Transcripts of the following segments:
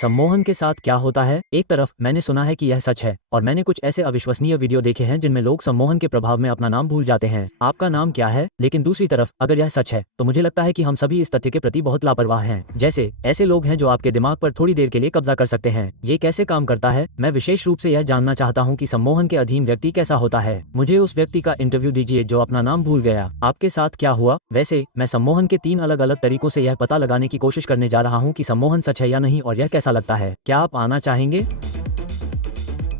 सम्मोहन के साथ क्या होता है? एक तरफ मैंने सुना है कि यह सच है और मैंने कुछ ऐसे अविश्वसनीय वीडियो देखे हैं जिनमें लोग सम्मोहन के प्रभाव में अपना नाम भूल जाते हैं। आपका नाम क्या है? लेकिन दूसरी तरफ अगर यह सच है तो मुझे लगता है कि हम सभी इस तथ्य के प्रति बहुत लापरवाह हैं। जैसे ऐसे लोग हैं जो आपके दिमाग पर थोड़ी देर के लिए कब्जा कर सकते हैं। ये कैसे काम करता है? मैं विशेष रूप से यह जानना चाहता हूँ कि सम्मोहन के अधीन व्यक्ति कैसा होता है। मुझे उस व्यक्ति का इंटरव्यू दीजिए जो अपना नाम भूल गया। आपके साथ क्या हुआ? वैसे मैं सम्मोहन के 3 अलग अलग तरीकों से यह पता लगाने की कोशिश करने जा रहा हूँ कि सम्मोहन सच है या नहीं और यह कैसा लगता है। क्या आप आना चाहेंगे?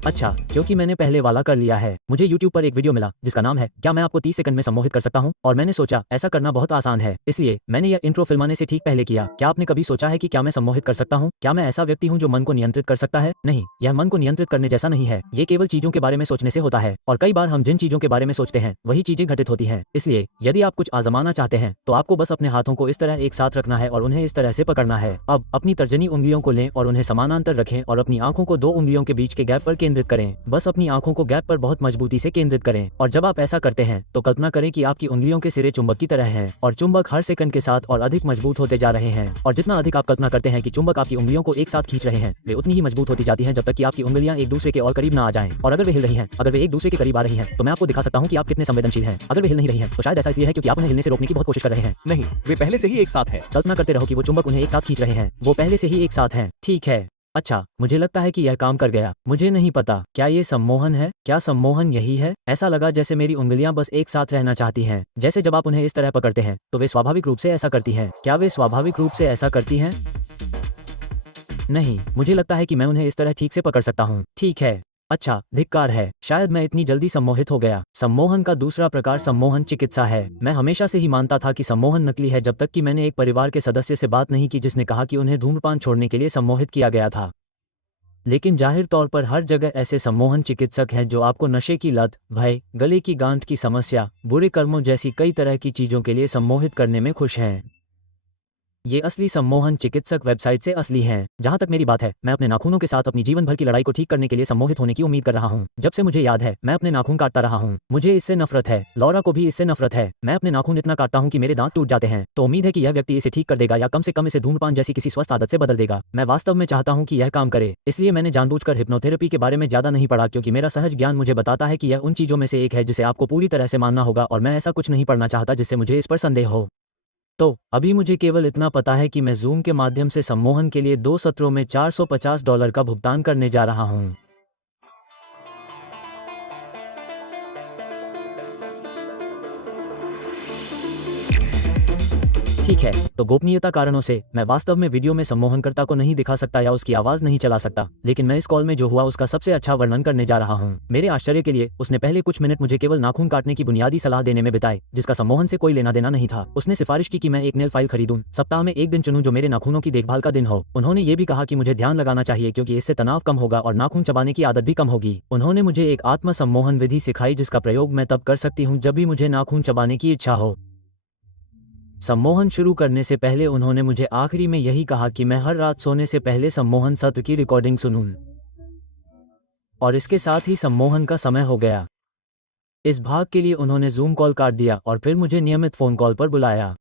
अच्छा, क्योंकि मैंने पहले वाला कर लिया है। मुझे YouTube पर एक वीडियो मिला जिसका नाम है क्या मैं आपको 30 सेकंड में सम्मोहित कर सकता हूँ, और मैंने सोचा ऐसा करना बहुत आसान है, इसलिए मैंने यह इंट्रो फिल्माने से ठीक पहले किया। क्या आपने कभी सोचा है कि क्या मैं सम्मोहित कर सकता हूँ? क्या मैं ऐसा व्यक्ति हूँ जो मन को नियंत्रित कर सकता है? नहीं, यह मन को नियंत्रित करने जैसा नहीं है। ये केवल चीजों के बारे में सोचने से होता है, और कई बार हम जिन चीजों के बारे में सोचते हैं वही चीजें घटित होती हैं। इसलिए यदि आप कुछ आजमाना चाहते हैं तो आपको बस अपने हाथों को इस तरह एक साथ रखना है और उन्हें इस तरह से पकड़ना है। अब अपनी तर्जनी उंगलियों को लें और उन्हें समानांतर रखें और अपनी आंखों को 2 उंगलियों के बीच के गैप पर केंद्रित करें। बस अपनी आंखों को गैप पर बहुत मजबूती से केंद्रित करें, और जब आप ऐसा करते हैं तो कल्पना करें कि आपकी उंगलियों के सिरे चुंबक की तरह हैं और चुंबक हर सेकंड के साथ और अधिक मजबूत होते जा रहे हैं। और जितना अधिक आप कल्पना करते हैं कि चुंबक आपकी उंगलियों को एक साथ खींच रहे हैं, वे उतनी ही मजबूत होती जाती हैं जब तक कि आपकी उंगलियां एक दूसरे के और करीब ना आ जाएं। और अगर वे हिल रही हैं, अगर वे एक दूसरे के करीब आ रही हैं, तो मैं आपको दिखा सकता हूं कि आप कितने संवेदनशील हैं। अगर वे हिल नहीं रही हैं तो शायद ऐसा इसलिए है क्योंकि आप उन्हें हिलने से रोकने की बहुत कोशिश कर रहे हैं। नहीं, वे पहले से ही एक साथ हैं। कल्पना करते रहो कि वो चुंबक उन्हें एक साथ खींच रहे हैं। वो पहले से ही एक साथ हैं। ठीक है, अच्छा, मुझे लगता है कि यह काम कर गया। मुझे नहीं पता, क्या ये सम्मोहन है? क्या सम्मोहन यही है? ऐसा लगा जैसे मेरी उंगलियां बस एक साथ रहना चाहती हैं। जैसे जब आप उन्हें इस तरह पकड़ते हैं तो वे स्वाभाविक रूप से ऐसा करती हैं। क्या वे स्वाभाविक रूप से ऐसा करती हैं? नहीं, मुझे लगता है कि मैं उन्हें इस तरह ठीक से पकड़ सकता हूँ। ठीक है, अच्छा, धिक्कार है, शायद मैं इतनी जल्दी सम्मोहित हो गया। सम्मोहन का दूसरा प्रकार सम्मोहन चिकित्सा है। मैं हमेशा से ही मानता था कि सम्मोहन नकली है जब तक कि मैंने एक परिवार के सदस्य से बात नहीं की जिसने कहा कि उन्हें धूम्रपान छोड़ने के लिए सम्मोहित किया गया था। लेकिन जाहिर तौर पर हर जगह ऐसे सम्मोहन चिकित्सक हैं जो आपको नशे की लत, भय, गले की गांठ की समस्या, बुरे कर्मों जैसी कई तरह की चीजों के लिए सम्मोहित करने में खुश हैं। ये असली सम्मोहन चिकित्सक वेबसाइट से असली हैं। जहां तक मेरी बात है, मैं अपने नाखूनों के साथ अपनी जीवन भर की लड़ाई को ठीक करने के लिए सम्मोहित होने की उम्मीद कर रहा हूं। जब से मुझे याद है, मैं अपने नाखून काटता रहा हूं। मुझे इससे नफरत है, लॉरा को भी इससे नफरत है। मैं अपने नाखून इतना काटता हूं कि मेरे दांत टूट जाते हैं। तो उम्मीद है कि यह व्यक्ति इसे ठीक कर देगा या कम से कम इसे धूम्रपान जैसी किसी स्वस्थ आदत से बदल देगा। मैं वास्तव में चाहता हूं कि यह काम करे, इसलिए मैंने जानबूझकर हिप्नोथेरेपी के बारे में ज्यादा नहीं पढ़ा क्योंकि मेरा सहज ज्ञान मुझे बताता है कि यह उन चीजों में से एक है जिसे आपको पूरी तरह से मानना होगा, और मैं ऐसा कुछ नहीं पढ़ना चाहता जिससे मुझे इस पर संदेह हो। तो अभी मुझे केवल इतना पता है कि मैं जूम के माध्यम से सम्मोहन के लिए 2 सत्रों में $450 का भुगतान करने जा रहा हूं। ठीक है, तो गोपनीयता कारणों से मैं वास्तव में वीडियो में सम्मोहनकर्ता को नहीं दिखा सकता या उसकी आवाज नहीं चला सकता, लेकिन मैं इस कॉल में जो हुआ उसका सबसे अच्छा वर्णन करने जा रहा हूं। मेरे आश्चर्य के लिए उसने पहले कुछ मिनट मुझे केवल नाखून काटने की बुनियादी सलाह देने में बिताए, जिसका सम्मोहन से कोई लेना देना नहीं था। उसने सिफारिश की कि मैं एक नेल फाइल खरीदूं, सप्ताह में एक दिन चुनूं जो मेरे नाखूनों की देखभाल का दिन हो। उन्होंने ये भी कहा कि मुझे ध्यान लगाना चाहिए क्योंकि इससे तनाव कम होगा और नाखून चबाने की आदत भी कम होगी। उन्होंने मुझे एक आत्म सम्मोहन विधि सिखाई जिसका प्रयोग मैं तब कर सकती हूँ जब भी मुझे नाखून चबाने की इच्छा हो। सम्मोहन शुरू करने से पहले उन्होंने मुझे आखिरी में यही कहा कि मैं हर रात सोने से पहले सम्मोहन सत्र की रिकॉर्डिंग सुनूं। और इसके साथ ही सम्मोहन का समय हो गया। इस भाग के लिए उन्होंने जूम कॉल काट दिया और फिर मुझे नियमित फोन कॉल पर बुलाया।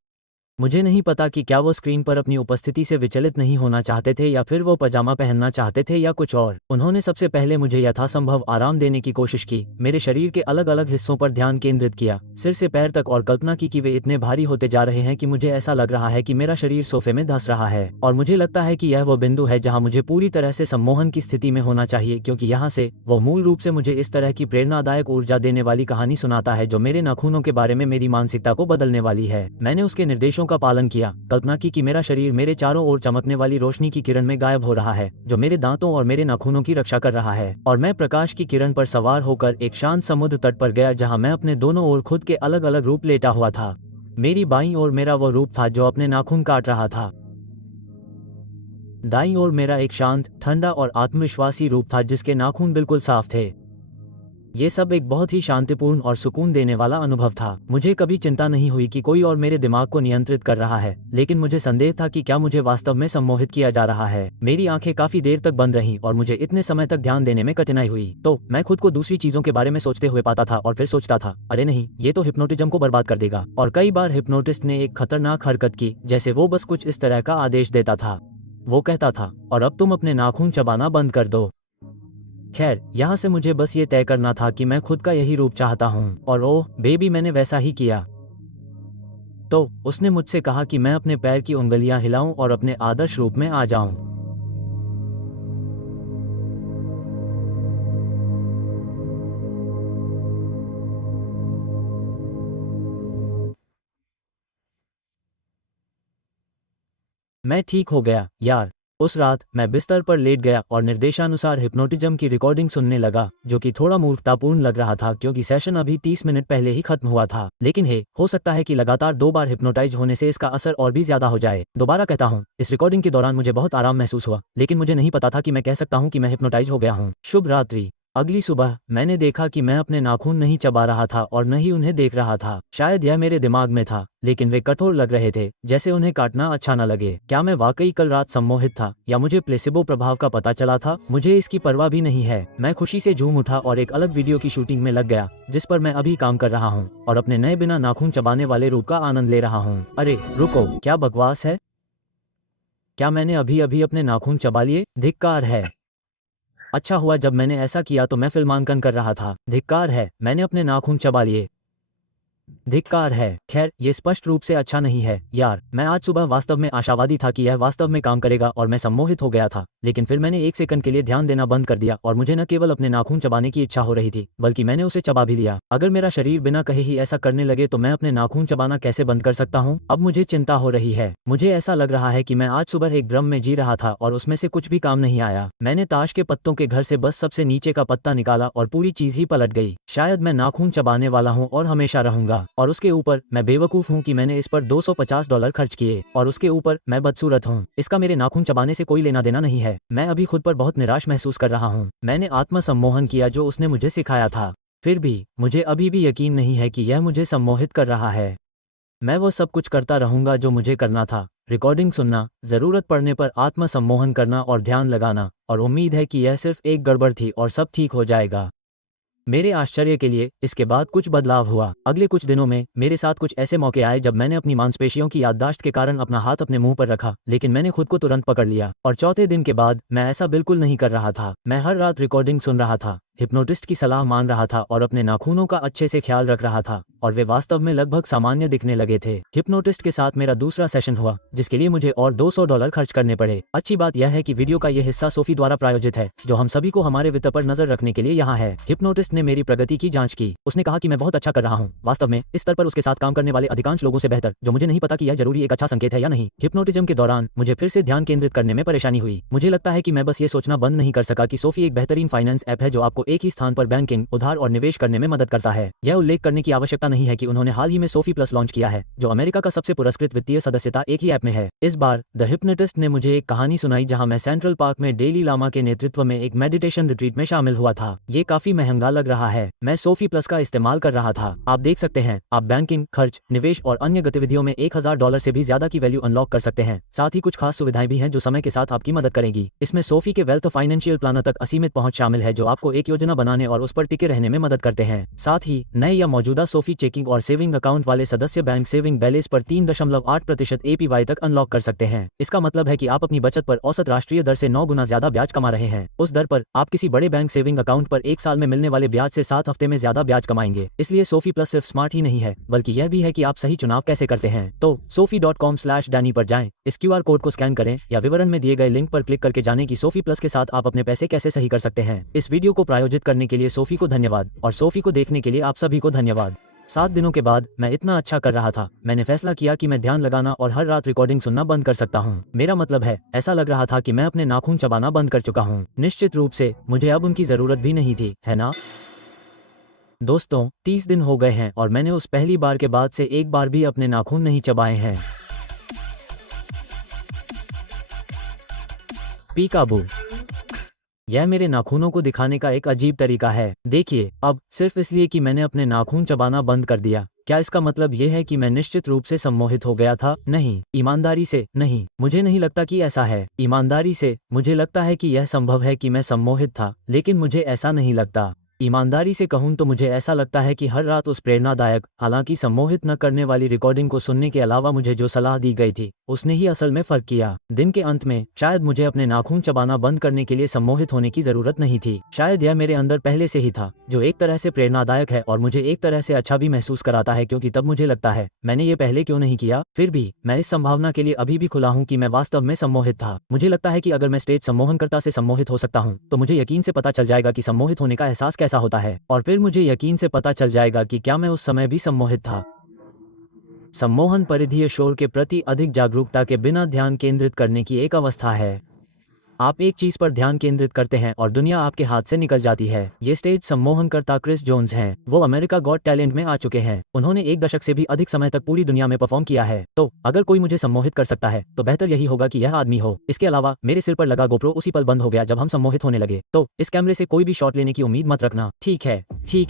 मुझे नहीं पता कि क्या वो स्क्रीन पर अपनी उपस्थिति से विचलित नहीं होना चाहते थे या फिर वो पजामा पहनना चाहते थे या कुछ और। उन्होंने सबसे पहले मुझे यथासंभव आराम देने की कोशिश की, मेरे शरीर के अलग अलग हिस्सों पर ध्यान केंद्रित किया, सिर से पैर तक, और कल्पना की कि वे इतने भारी होते जा रहे हैं कि मुझे ऐसा लग रहा है कि मेरा शरीर सोफे में धंस रहा है। और मुझे लगता है कि यह वो बिंदु है जहां मुझे पूरी तरह से सम्मोहन की स्थिति में होना चाहिए, क्योंकि यहाँ से वो मूल रूप से मुझे इस तरह की प्रेरणादायक ऊर्जा देने वाली कहानी सुनाता है जो मेरे नाखूनों के बारे में मेरी मानसिकता को बदलने वाली है। मैंने उसके निर्देशों का पालन किया। कल्पना की कि मेरा शरीर मेरे चारों ओर चमकने वाली रोशनी की किरण में गायब हो रहा है जो मेरे दांतों और मेरे नाखूनों की रक्षा कर रहा है, और मैं प्रकाश की किरण पर सवार होकर एक शांत समुद्र तट पर गया जहां मैं अपने दोनों ओर खुद के अलग अलग रूप लेटा हुआ था। मेरी बाईं ओर मेरा वो रूप था जो अपने नाखून काट रहा था। दाईं ओर मेरा एक शांत, ठंडा और आत्मविश्वासी रूप था जिसके नाखून बिल्कुल साफ थे। ये सब एक बहुत ही शांतिपूर्ण और सुकून देने वाला अनुभव था। मुझे कभी चिंता नहीं हुई कि कोई और मेरे दिमाग को नियंत्रित कर रहा है, लेकिन मुझे संदेह था कि क्या मुझे वास्तव में सम्मोहित किया जा रहा है। मेरी आंखें काफी देर तक बंद रहीं और मुझे इतने समय तक ध्यान देने में कठिनाई हुई। तो मैं खुद को दूसरी चीजों के बारे में सोचते हुए पाता था और फिर सोचता था, अरे नहीं, ये तो हिप्नोटिज्म को बर्बाद कर देगा। और कई बार हिप्नोटिस्ट ने एक खतरनाक हरकत की, जैसे वो बस कुछ इस तरह का आदेश देता था। वो कहता था, और अब तुम अपने नाखून चबाना बंद कर दो। खैर, यहाँ से मुझे बस ये तय करना था कि मैं खुद का यही रूप चाहता हूँ, और ओह बेबी, मैंने वैसा ही किया। तो उसने मुझसे कहा कि मैं अपने पैर की उंगलियां हिलाऊं और अपने आदर्श रूप में आ जाऊं। मैं ठीक हो गया यार। उस रात मैं बिस्तर पर लेट गया और निर्देशानुसार हिप्नोटिज्म की रिकॉर्डिंग सुनने लगा, जो कि थोड़ा मूर्खतापूर्ण लग रहा था क्योंकि सेशन अभी 30 मिनट पहले ही खत्म हुआ था। लेकिन हो सकता है कि लगातार 2 बार हिप्नोटाइज होने से इसका असर और भी ज्यादा हो जाए। दोबारा कहता हूँ, इस रिकॉर्डिंग के दौरान मुझे बहुत आराम महसूस हुआ, लेकिन मुझे नहीं पता था कि मैं कह सकता हूँ कि मैं हिप्नोटाइज हो गया हूँ। शुभ रात्रि। अगली सुबह मैंने देखा कि मैं अपने नाखून नहीं चबा रहा था और न ही उन्हें देख रहा था। शायद यह मेरे दिमाग में था, लेकिन वे कठोर लग रहे थे, जैसे उन्हें काटना अच्छा न लगे। क्या मैं वाकई कल रात सम्मोहित था, या मुझे प्लेसिबो प्रभाव का पता चला था? मुझे इसकी परवाह भी नहीं है। मैं खुशी से झूम उठा और एक अलग वीडियो की शूटिंग में लग गया, जिस पर मैं अभी काम कर रहा हूँ, और अपने नए बिना नाखून चबाने वाले रूप का आनंद ले रहा हूँ। अरे रुको, क्या बकवास है? क्या मैंने अभी अभी अपने नाखून चबा लिए? धिक्कार है। अच्छा हुआ जब मैंने ऐसा किया तो मैं फिल्मांकन कर रहा था। धिक्कार है, मैंने अपने नाखून चबा लिए। धिक्कार है। खैर, ये स्पष्ट रूप से अच्छा नहीं है यार। मैं आज सुबह वास्तव में आशावादी था कि यह वास्तव में काम करेगा और मैं सम्मोहित हो गया था, लेकिन फिर मैंने 1 सेकंड के लिए ध्यान देना बंद कर दिया और मुझे न केवल अपने नाखून चबाने की इच्छा हो रही थी, बल्कि मैंने उसे चबा भी लिया। अगर मेरा शरीर बिना कहे ही ऐसा करने लगे तो मैं अपने नाखून चबाना कैसे बंद कर सकता हूँ? अब मुझे चिंता हो रही है। मुझे ऐसा लग रहा है कि मैं आज सुबह एक ड्रम में जी रहा था और उसमें से कुछ भी काम नहीं आया। मैंने ताश के पत्तों के घर से बस सबसे नीचे का पत्ता निकाला और पूरी चीज ही पलट गई। शायद मैं नाखून चबाने वाला हूँ और हमेशा रहूंगा, और उसके ऊपर मैं बेवकूफ हूँ कि मैंने इस पर $250 खर्च किए, और उसके ऊपर मैं बदसूरत हूँ। इसका मेरे नाखून चबाने से कोई लेना देना नहीं है। मैं अभी खुद पर बहुत निराश महसूस कर रहा हूँ। मैंने आत्मसम्मोहन किया जो उसने मुझे सिखाया था, फिर भी मुझे अभी भी यकीन नहीं है कि यह मुझे सम्मोहित कर रहा है। मैं वो सब कुछ करता रहूंगा जो मुझे करना था, रिकॉर्डिंग सुनना, जरूरत पड़ने पर आत्मसम्मोहन करना और ध्यान लगाना, और उम्मीद है कि यह सिर्फ एक गड़बड़ थी और सब ठीक हो जाएगा। मेरे आश्चर्य के लिए इसके बाद कुछ बदलाव हुआ। अगले कुछ दिनों में मेरे साथ कुछ ऐसे मौके आए जब मैंने अपनी मांसपेशियों की याददाश्त के कारण अपना हाथ अपने मुंह पर रखा, लेकिन मैंने खुद को तुरंत पकड़ लिया। और चौथे दिन के बाद मैं ऐसा बिल्कुल नहीं कर रहा था। मैं हर रात रिकॉर्डिंग सुन रहा था, हिप्नोटिस्ट की सलाह मान रहा था और अपने नाखूनों का अच्छे से ख्याल रख रहा था, और वे वास्तव में लगभग सामान्य दिखने लगे थे। हिप्नोटिस्ट के साथ मेरा दूसरा सेशन हुआ, जिसके लिए मुझे और $200 खर्च करने पड़े। अच्छी बात यह है कि वीडियो का यह हिस्सा सोफी द्वारा प्रायोजित है, जो हम सभी को हमारे वित्त पर नजर रखने के लिए यहाँ है। हिप्नोटिस्ट ने मेरी प्रगति की जांच की। उसने कहा कि मैं बहुत अच्छा कर रहा हूँ, वास्तव में इस स्तर पर उसके साथ काम करने वाले अधिकांश लोगों से बेहतर, जो मुझे नहीं पता कि यह जरूरी एक अच्छा संकेत है या नहीं। हिप्नोटिज्म के दौरान मुझे फिर से ध्यान केंद्रित करने में परेशानी हुई। मुझे लगता है कि मैं बस ये सोचना बंद नहीं कर सका कि सोफी एक बेहतरीन फाइनेंस ऐप है जो आपको एक ही स्थान पर बैंकिंग, उधार और निवेश करने में मदद करता है। यह उल्लेख करने की आवश्यकता नहीं है कि उन्होंने हाल ही में सोफी प्लस लॉन्च किया है, जो अमेरिका का सबसे पुरस्कृत वित्तीय सदस्यता एक ही ऐप में है। इस बार द हिप्नोटिस्ट ने मुझे एक कहानी सुनाई जहां मैं सेंट्रल पार्क में डेली लामा के नेतृत्व में एक मेडिटेशन रिट्रीट में शामिल हुआ था। ये काफी महंगा लग रहा है। मैं सोफी प्लस का इस्तेमाल कर रहा था। आप देख सकते हैं, आप बैंकिंग, खर्च, निवेश और अन्य गतिविधियों में $1000 से भी ज्यादा की वैल्यू अनलॉक कर सकते हैं। साथ ही कुछ खास सुविधाएं भी हैं जो समय के साथ आपकी मदद करेंगी। इसमें सोफी के वेल्थ फाइनेंशियल प्लानर तक असीमित पहुंच शामिल है, जो आपको एक योजना बनाने और उस पर टिके रहने में मदद करते हैं। साथ ही नए या मौजूदा सोफी चेकिंग और सेविंग अकाउंट वाले सदस्य बैंक सेविंग बैलेंस पर 3.8% APY तक अनलॉक कर सकते हैं। इसका मतलब है कि आप अपनी बचत पर औसत राष्ट्रीय दर से 9 गुना ज्यादा ब्याज कमा रहे हैं। उस दर पर आप किसी बड़े बैंक सेविंग अकाउंट पर एक साल में मिलने वाले ब्याज से 7 हफ्ते में ज्यादा ब्याज कमाएंगे। इसलिए सोफी प्लस सिर्फ स्मार्ट ही नहीं है, बल्कि यह भी है कि आप सही चुनाव कैसे करते हैं। तो sophie.com/danny पर जाएं, इस QR कोड को स्कैन करें या विवरण में दिए गए लिंक पर क्लिक करके जानें कि सोफी प्लस के साथ आप अपने पैसे कैसे सही कर सकते हैं। इस वीडियो को प्रायोजित करने के लिए सोफी को धन्यवाद, और सोफी को देखने के लिए आप सभी को धन्यवाद। 7 दिनों के बाद मैं इतना अच्छा कर रहा था, मैंने फैसला किया कि मैं ध्यान लगाना और हर रात रिकॉर्डिंग सुनना बंद कर सकता हूँ। मेरा मतलब है, ऐसा लग रहा था कि मैं अपने नाखून चबाना बंद कर चुका हूँ। निश्चित रूप से मुझे अब उनकी जरूरत भी नहीं थी, है ना? दोस्तों, 30 दिन हो गए हैं और मैंने उस पहली बार के बाद से एक बार भी अपने नाखून नहीं चबाए हैं। पीकाबू। यह मेरे नाखूनों को दिखाने का एक अजीब तरीका है। देखिए, अब सिर्फ इसलिए कि मैंने अपने नाखून चबाना बंद कर दिया, क्या इसका मतलब यह है कि मैं निश्चित रूप से सम्मोहित हो गया था? नहीं, ईमानदारी से नहीं, मुझे नहीं लगता कि ऐसा है। ईमानदारी से मुझे लगता है कि यह संभव है कि मैं सम्मोहित था, लेकिन मुझे ऐसा नहीं लगता। ईमानदारी से कहूँ तो मुझे ऐसा लगता है कि हर रात उस प्रेरणादायक, हालांकि सम्मोहित न करने वाली रिकॉर्डिंग को सुनने के अलावा मुझे जो सलाह दी गई थी उसने ही असल में फर्क किया। दिन के अंत में शायद मुझे अपने नाखून चबाना बंद करने के लिए सम्मोहित होने की जरूरत नहीं थी। शायद यह मेरे अंदर पहले से ही था, जो एक तरह से प्रेरणादायक है और मुझे एक तरह से अच्छा भी महसूस कराता है, क्योंकि तब मुझे लगता है मैंने ये पहले क्यों नहीं किया। फिर भी मैं इस संभावना के लिए अभी भी खुला हूँ कि मैं वास्तव में सम्मोहित था। मुझे लगता है कि अगर मैं स्टेज सम्मोहनकर्ता से सम्मोहित हो सकता हूँ तो मुझे यकीन से पता चल जाएगा कि सम्मोहित होने का एहसास कैसा होता है, और फिर मुझे यकीन से पता चल जाएगा कि क्या मैं उस समय भी सम्मोहित था। सम्मोहन परिधीय शोर के प्रति अधिक जागरूकता के बिना ध्यान केंद्रित करने की एक अवस्था है। आप एक चीज पर ध्यान केंद्रित करते हैं और दुनिया आपके हाथ से निकल जाती है। ये स्टेज सम्मोहनकर्ता क्रिस जोन्स हैं। वो अमेरिका गॉट टैलेंट में आ चुके हैं। उन्होंने 1 दशक से भी अधिक समय तक पूरी दुनिया में परफॉर्म किया है। तो अगर कोई मुझे सम्मोहित कर सकता है तो बेहतर यही होगा कि यह आदमी हो। इसके अलावा मेरे सिर पर लगा गोप्रो उसी पल बंद हो गया जब हम सम्मोहित होने लगे। तो इस कैमरे से कोई भी शॉट लेने की उम्मीद मत रखना। ठीक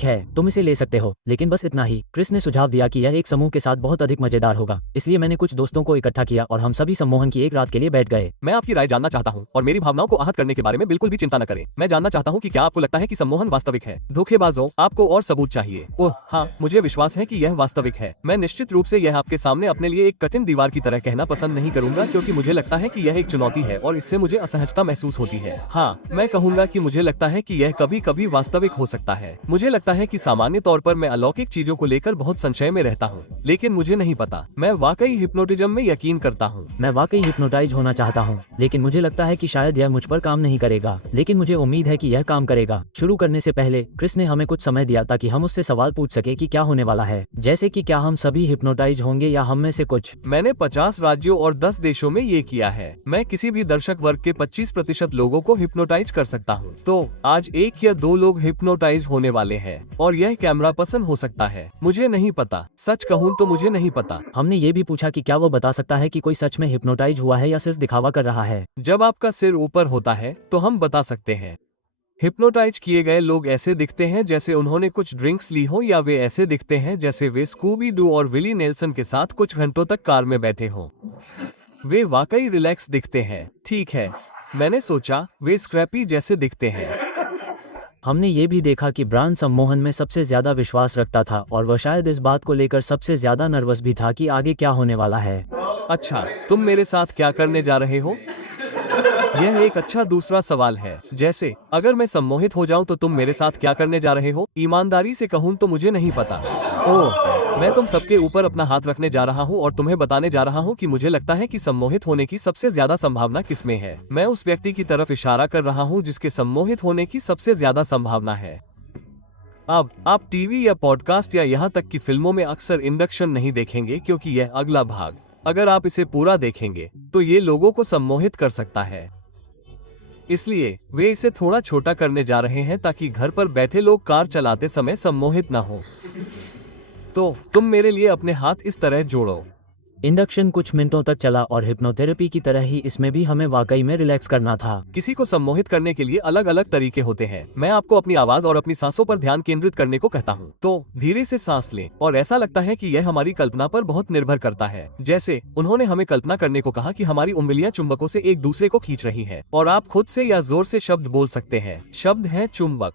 है, तुम इसे ले सकते हो, लेकिन बस इतना ही। क्रिस ने सुझाव दिया कि यह एक समूह के साथ बहुत अधिक मजेदार होगा, इसलिए मैंने कुछ दोस्तों को इकट्ठा किया और हम सभी सम्मोहन की एक रात के लिए बैठ गए। मैं आपकी राय जानना चाहता हूँ और मेरी भावनाओं को आहत करने के बारे में बिल्कुल भी चिंता न करें। मैं जानना चाहता हूँ कि क्या आपको लगता है कि सम्मोहन वास्तविक है? धोखेबाजों, आपको और सबूत चाहिए। ओह हाँ, मुझे विश्वास है कि यह वास्तविक है। मैं निश्चित रूप से यह आपके सामने अपने लिए एक कठिन दीवार की तरह कहना पसंद नहीं करूंगा, क्योंकि मुझे लगता है कि यह एक चुनौती है और इससे मुझे असहजता महसूस होती है। हाँ, मैं कहूँगा कि मुझे लगता है कि यह कभी कभी वास्तविक हो सकता है। मुझे लगता है कि सामान्य तौर पर मैं अलौकिक चीजों को लेकर बहुत संशय में रहता हूँ, लेकिन मुझे नहीं पता। मैं वाकई हिप्नोटिज्म में यकीन करता हूँ। मैं वाकई हिप्नोटाइज होना चाहता हूँ, लेकिन मुझे लगता है कि शायद यह मुझ पर काम नहीं करेगा, लेकिन मुझे उम्मीद है कि यह काम करेगा। शुरू करने से पहले क्रिस ने हमें कुछ समय दिया ताकि हम उससे सवाल पूछ सके कि क्या होने वाला है, जैसे कि क्या हम सभी हिप्नोटाइज होंगे या हम में से कुछ। मैंने 50 राज्यों और 10 देशों में ये किया है। मैं किसी भी दर्शक वर्ग के 25% लोगों को हिप्नोटाइज कर सकता हूँ। तो आज 1 या 2 लोग हिप्नोटाइज होने वाले हैं और यह कैमरा पसंद हो सकता है। मुझे नहीं पता, सच कहूँ तो मुझे नहीं पता। हमने ये भी पूछा कि क्या वो बता सकता है कि कोई सच में हिप्नोटाइज हुआ है या सिर्फ दिखावा कर रहा है। जब आपका सिर ऊपर होता है तो हम बता सकते हैं। हिप्नोटाइज किए गए लोग ऐसे दिखते हैं जैसे उन्होंने कुछ ड्रिंक्स ली हो, या वे ऐसे दिखते हैं जैसे वे स्कूबी डू और विली नेल्सन के साथ कुछ घंटों तक कार में बैठे हों। वे वाकई रिलैक्स दिखते हैं। ठीक है, मैंने सोचा वे स्क्रैपी जैसे दिखते हैं। हमने ये भी देखा कि ब्रायन सम्मोहन में सबसे ज्यादा विश्वास रखता था और वह शायद इस बात को लेकर सबसे ज्यादा नर्वस भी था कि आगे क्या होने वाला है। अच्छा, तुम मेरे साथ क्या करने जा रहे हो? यह एक अच्छा दूसरा सवाल है। जैसे अगर मैं सम्मोहित हो जाऊं तो तुम मेरे साथ क्या करने जा रहे हो? ईमानदारी से कहूं तो मुझे नहीं पता। ओह, मैं तुम सबके ऊपर अपना हाथ रखने जा रहा हूं और तुम्हें बताने जा रहा हूं कि मुझे लगता है कि सम्मोहित होने की सबसे ज्यादा संभावना किसमें है। मैं उस व्यक्ति की तरफ इशारा कर रहा हूं जिसके सम्मोहित होने की सबसे ज्यादा संभावना है। अब आप टीवी या पॉडकास्ट या यहाँ तक कि फिल्मों में अक्सर इंडक्शन नहीं देखेंगे, क्योंकि यह अगला भाग, अगर आप इसे पूरा देखेंगे तो ये लोगों को सम्मोहित कर सकता है। इसलिए वे इसे थोड़ा छोटा करने जा रहे हैं ताकि घर पर बैठे लोग कार चलाते समय सम्मोहित न हो। तो तुम मेरे लिए अपने हाथ इस तरह जोड़ो। इंडक्शन कुछ मिनटों तक चला और हिप्नोथेरेपी की तरह ही इसमें भी हमें वाकई में रिलैक्स करना था। किसी को सम्मोहित करने के लिए अलग अलग तरीके होते हैं। मैं आपको अपनी आवाज और अपनी सांसों पर ध्यान केंद्रित करने को कहता हूँ। तो धीरे से सांस लें, और ऐसा लगता है कि यह हमारी कल्पना पर बहुत निर्भर करता है। जैसे उन्होंने हमें कल्पना करने को कहा कि हमारी उंगलियां चुंबकों से एक दूसरे को खींच रही है, और आप खुद से या जोर से शब्द बोल सकते हैं। शब्द है चुंबक,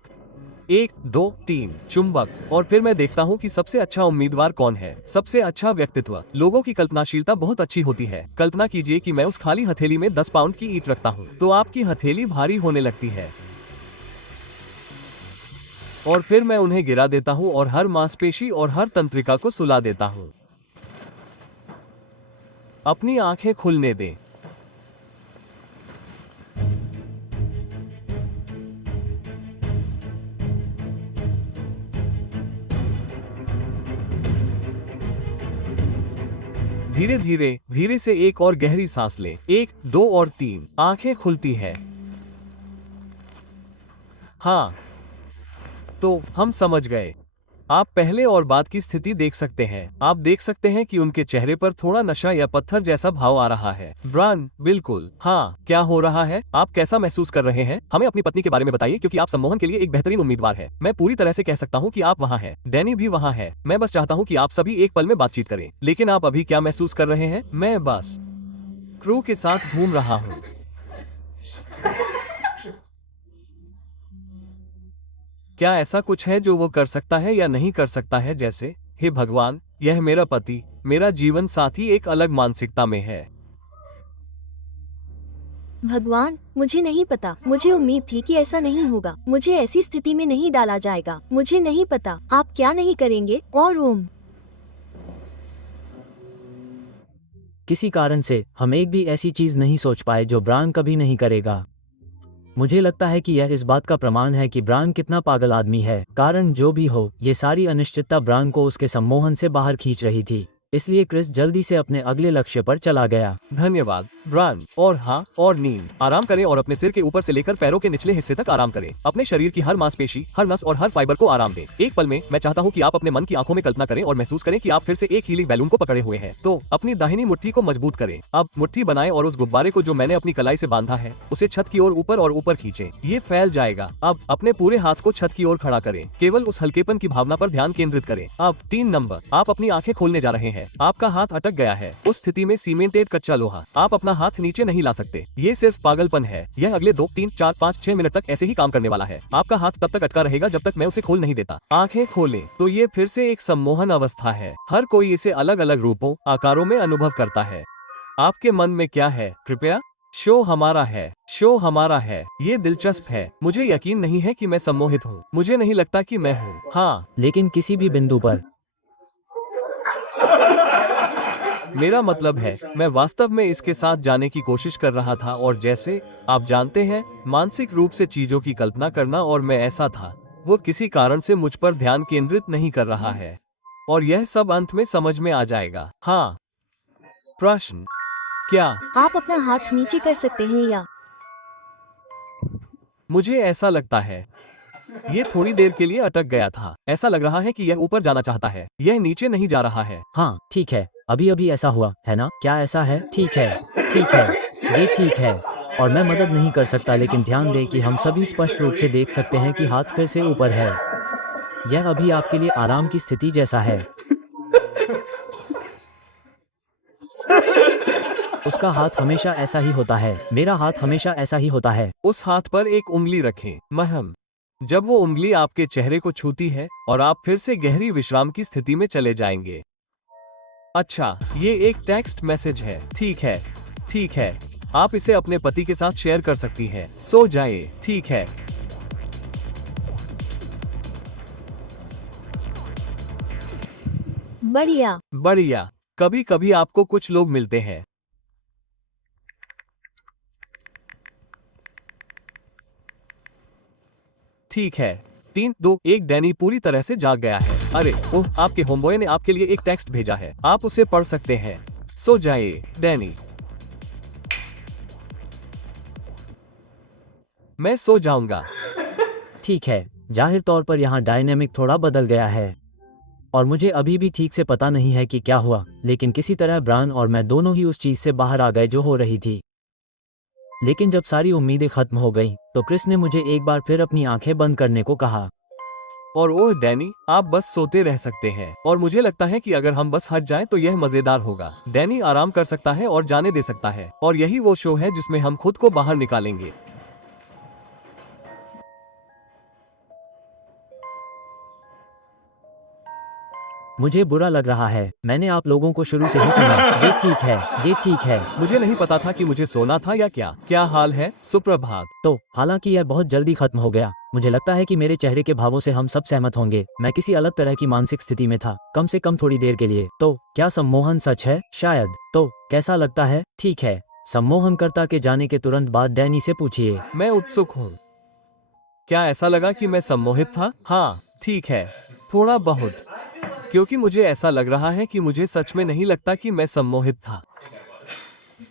1 2 3 चुंबक। और फिर मैं देखता हूँ कि सबसे अच्छा उम्मीदवार कौन है, सबसे अच्छा व्यक्तित्व। लोगों की कल्पनाशीलता बहुत अच्छी होती है। कल्पना कीजिए कि मैं उस खाली हथेली में 10 पाउंड की ईंट रखता हूँ, तो आपकी हथेली भारी होने लगती है, और फिर मैं उन्हें गिरा देता हूँ और हर मांसपेशी और हर तंत्रिका को सुला देता हूँ। अपनी आंखें खुलने दें। धीरे धीरे धीरे से एक और गहरी सांस लें। 1 2 और 3 आंखें खुलती है। हाँ, तो हम समझ गए। आप पहले और बाद की स्थिति देख सकते हैं। आप देख सकते हैं कि उनके चेहरे पर थोड़ा नशा या पत्थर जैसा भाव आ रहा है। ब्रायन, बिल्कुल। हाँ, क्या हो रहा है? आप कैसा महसूस कर रहे हैं? हमें अपनी पत्नी के बारे में बताइए, क्योंकि आप सम्मोहन के लिए एक बेहतरीन उम्मीदवार हैं। मैं पूरी तरह से कह सकता हूँ कि आप वहाँ हैं। डैनी भी वहाँ है। मैं बस चाहता हूँ कि आप सभी एक पल में बातचीत करें। लेकिन आप अभी क्या महसूस कर रहे हैं? मैं बस क्रू के साथ घूम रहा हूँ। क्या ऐसा कुछ है जो वो कर सकता है या नहीं कर सकता है? जैसे, हे भगवान, यह मेरा पति, मेरा जीवन साथी एक अलग मानसिकता में है। भगवान, मुझे नहीं पता। मुझे उम्मीद थी कि ऐसा नहीं होगा। मुझे ऐसी स्थिति में नहीं डाला जाएगा। मुझे नहीं पता आप क्या नहीं करेंगे। और ओम। किसी कारण से हम एक भी ऐसी चीज नहीं सोच पाए जो ब्रायन कभी नहीं करेगा। मुझे लगता है कि यह इस बात का प्रमाण है कि ब्रायन कितना पागल आदमी है। कारण जो भी हो, ये सारी अनिश्चितता ब्रायन को उसके सम्मोहन से बाहर खींच रही थी। इसलिए क्रिस जल्दी से अपने अगले लक्ष्य पर चला गया। धन्यवाद ब्रायन। और हाँ, और नींद। आराम करें और अपने सिर के ऊपर से लेकर पैरों के निचले हिस्से तक आराम करें। अपने शरीर की हर मांसपेशी, हर नस और हर फाइबर को आराम दें। एक पल में मैं चाहता हूँ कि आप अपने मन की आंखों में कल्पना करें और महसूस करें कि आप फिर से एक हीलिंग बैलून को पकड़े हुए हैं। तो अपनी दाहिनी मुट्ठी को मजबूत करें। अब मुट्ठी बनाएं और उस गुब्बारे को जो मैंने अपनी कलाई से बांधा है, उसे छत की ओर ऊपर और ऊपर खींचें। ये फैल जाएगा। अब अपने पूरे हाथ को छत की ओर खड़ा करें। केवल उस हल्केपन की भावना पर ध्यान केंद्रित करें। अब 3 नंबर। आप अपनी आंखें खोलने जा रहे हैं। आपका हाथ अटक गया है। उस स्थिति में सीमेंटेड कच्चा लोहा। आप अपना हाथ नीचे नहीं ला सकते। ये सिर्फ पागलपन है। यह अगले 2, 3, 4, 5, 6 मिनट तक ऐसे ही काम करने वाला है। आपका हाथ तब तक अटका रहेगा जब तक मैं उसे खोल नहीं देता। आंखें खोलें। तो ये फिर से एक सम्मोहन अवस्था है। हर कोई इसे अलग अलग रूपों, आकारों में अनुभव करता है। आपके मन में क्या है? कृपया। शो हमारा है। शो हमारा है। ये दिलचस्प है। मुझे यकीन नहीं है कि मैं सम्मोहित हूँ। मुझे नहीं लगता कि मैं हूँ। हाँ, लेकिन किसी भी बिंदु पर मेरा मतलब है, मैं वास्तव में इसके साथ जाने की कोशिश कर रहा था और जैसे आप जानते हैं, मानसिक रूप से चीजों की कल्पना करना और मैं ऐसा था। वो किसी कारण से मुझ पर ध्यान केंद्रित नहीं कर रहा है। और यह सब अंत में समझ में आ जाएगा। हाँ। प्रश्न, क्या आप अपना हाथ नीचे कर सकते हैं या? मुझे ऐसा लगता है ये थोड़ी देर के लिए अटक गया था। ऐसा लग रहा है कि यह ऊपर जाना चाहता है। यह नीचे नहीं जा रहा है। हाँ, ठीक है। अभी अभी ऐसा हुआ है ना? क्या ऐसा है? ठीक है, ठीक है, ये ठीक है। और मैं मदद नहीं कर सकता, लेकिन ध्यान दें कि हम सभी स्पष्ट रूप से देख सकते हैं कि हाथ फिर से ऊपर है। यह अभी आपके लिए आराम की स्थिति जैसा है। उसका हाथ हमेशा ऐसा ही होता है। मेरा हाथ हमेशा ऐसा ही होता है। उस हाथ पर एक उंगली रखें। महम, जब वो उंगली आपके चेहरे को छूती है और आप फिर से गहरी विश्राम की स्थिति में चले जाएंगे। अच्छा, ये एक टेक्स्ट मैसेज है। ठीक है, ठीक है। आप इसे अपने पति के साथ शेयर कर सकती हैं। सो जाए। ठीक है। बढ़िया। बढ़िया। कभी कभी आपको कुछ लोग मिलते हैं। ठीक है। 3, 2, 1। डैनी पूरी तरह से जाग गया है। अरे ओह, आपके होमबॉय ने आपके लिए एक टेक्स्ट भेजा है। आप उसे पढ़ सकते हैं। सो जाए, डैनी। मैं सो जाऊंगा। ठीक है। जाहिर तौर पर यहाँ डायनेमिक थोड़ा बदल गया है और मुझे अभी भी ठीक से पता नहीं है कि क्या हुआ, लेकिन किसी तरह ब्रायन और मैं दोनों ही उस चीज से बाहर आ गए जो हो रही थी। लेकिन जब सारी उम्मीदें खत्म हो गईं, तो क्रिस ने मुझे एक बार फिर अपनी आंखें बंद करने को कहा। और ओह डैनी, आप बस सोते रह सकते हैं और मुझे लगता है कि अगर हम बस हट जाएं तो यह मजेदार होगा। डैनी आराम कर सकता है और जाने दे सकता है और यही वो शो है जिसमें हम खुद को बाहर निकालेंगे। मुझे बुरा लग रहा है। मैंने आप लोगों को शुरू से ही सुना। ये ठीक है, ये ठीक है। मुझे नहीं पता था कि मुझे सोना था या क्या। क्या हाल है? सुप्रभात। तो हालांकि यह बहुत जल्दी खत्म हो गया। मुझे लगता है कि मेरे चेहरे के भावों से हम सब सहमत होंगे। मैं किसी अलग तरह की मानसिक स्थिति में था, कम से कम थोड़ी देर के लिए। तो क्या सम्मोहन सच है? शायद। तो कैसा लगता है? ठीक है। सम्मोहनकर्ता के जाने के तुरंत बाद डैनी से पूछिए। मैं उत्सुक हूँ। क्या ऐसा लगा कि मैं सम्मोहित था? हाँ, ठीक है, थोड़ा बहुत। क्योंकि मुझे ऐसा लग रहा है कि मुझे सच में नहीं लगता कि मैं सम्मोहित था।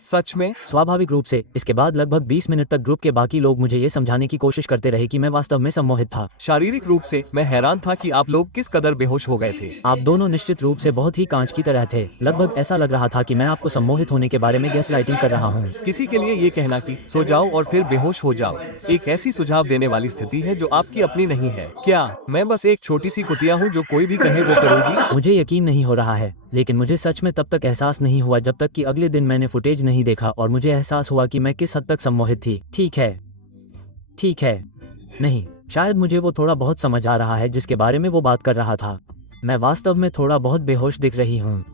सच में? स्वाभाविक रूप से इसके बाद लगभग 20 मिनट तक ग्रुप के बाकी लोग मुझे ये समझाने की कोशिश करते रहे कि मैं वास्तव में सम्मोहित था। शारीरिक रूप से मैं हैरान था कि आप लोग किस कदर बेहोश हो गए थे। आप दोनों निश्चित रूप से बहुत ही कांच की तरह थे। लगभग ऐसा लग रहा था कि मैं आपको सम्मोहित होने के बारे में गैसलाइटिंग कर रहा हूँ। किसी के लिए ये कहना कि सो जाओ और फिर बेहोश हो जाओ एक ऐसी सुझाव देने वाली स्थिति है जो आपकी अपनी नहीं है। क्या मैं बस एक छोटी सी कुतिया हूँ जो कोई भी कहे वो करूँगी? मुझे यकीन नहीं हो रहा है, लेकिन मुझे सच में तब तक एहसास नहीं हुआ जब तक कि अगले दिन मैंने फुटेज नहीं देखा और मुझे एहसास हुआ कि मैं किस हद तक सम्मोहित थी। ठीक है, ठीक है, नहीं। शायद मुझे वो थोड़ा बहुत समझ आ रहा है जिसके बारे में वो बात कर रहा था। मैं वास्तव में थोड़ा बहुत बेहोश दिख रही हूँ।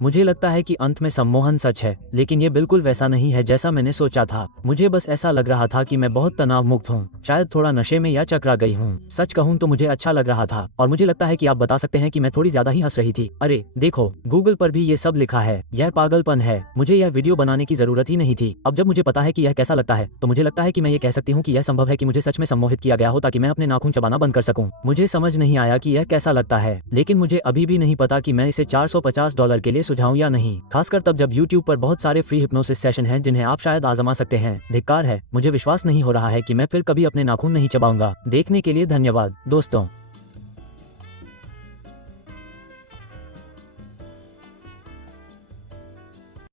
मुझे लगता है कि अंत में सम्मोहन सच है, लेकिन ये बिल्कुल वैसा नहीं है जैसा मैंने सोचा था। मुझे बस ऐसा लग रहा था कि मैं बहुत तनाव मुक्त हूँ, शायद थोड़ा नशे में या चकरा गई हूँ। सच कहूँ तो मुझे अच्छा लग रहा था और मुझे लगता है कि आप बता सकते हैं कि मैं थोड़ी ज्यादा ही हंस रही थी। अरे देखो, गूगल पर भी ये सब लिखा है। यह पागलपन है। मुझे यह वीडियो बनाने की जरूरत ही नहीं थी। अब जब मुझे पता है कि यह कैसा लगता है, तो मुझे लगता है कि मैं ये कह सकती हूँ कि यह संभव है कि मुझे सच में सम्मोहित किया गया हो ताकि मैं अपने नाखून चबाना बंद कर सकूं। मुझे समझ नहीं आया कि यह कैसा लगता है, लेकिन मुझे अभी भी नहीं पता कि मैं इसे $450 के लिए सुझाऊं या नहीं, खासकर तब जब YouTube पर बहुत सारे फ्री हिप्नोसिस सेशन हैं जिन्हें आप शायद आजमा सकते हैं। धिक्कार है, मुझे विश्वास नहीं हो रहा है कि मैं फिर कभी अपने नाखून नहीं चबाऊंगा। देखने के लिए धन्यवाद दोस्तों।